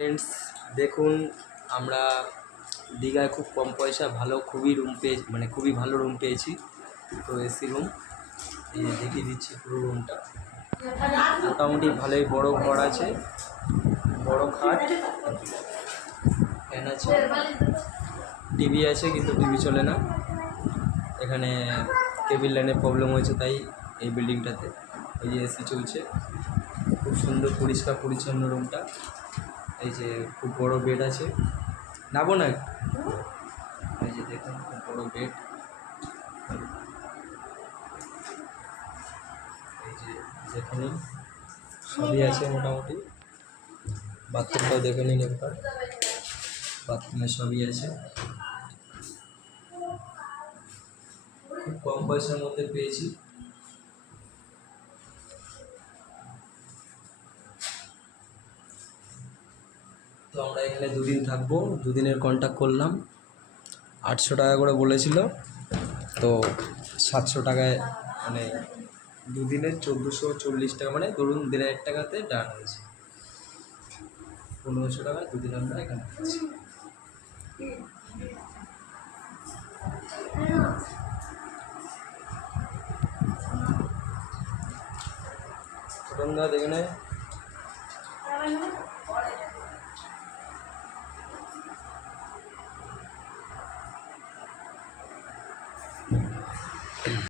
Friends দেখুন, আমরা দীঘায় খুব কম পয়সা খুবই রুম পেয়েছি, মানে খুবই ভালো রুম পেয়েছি। তো এসি রুম, এই যে দেখিয়ে দিচ্ছি পুরো রুমটা। মোটামুটি ভালোই বড় ঘর আছে, বড় খাট, ফ্যান আছে, টিভি আছে, কিন্তু টিভি চলে না। এখানে কেবিল লাইনের প্রবলেম হয়েছে, তাই এই বিল্ডিংটাতে এই যে এসি চলছে। খুব সুন্দর পরিষ্কার পরিচ্ছন্ন রুমটা। এই যে খুব বড় বেড আছে, নাবো না। এই যে দেখুন খুব বড় বেড, এই যে দেখে নিন সবই আছে মোটামুটি। বাথরুমটাও দেখে নিন একবার, বাথরুমে সবই আছে। খুব কম পয়সার মধ্যে পেয়েছি। তো আমরা এখানে দুদিন থাকবো, দুদিনের কন্ট্যাক্ট করলাম। 800 টাকা করে বলেছিল, তো 700 টাকায়, মানে দুদিনের 1440 টাকা, মানে ধরুন 1500 টাকাতে ডান হয়েছে। 1500 টাকায় দুদিন আমরা এখানে থাকছি। দেখে নেয়।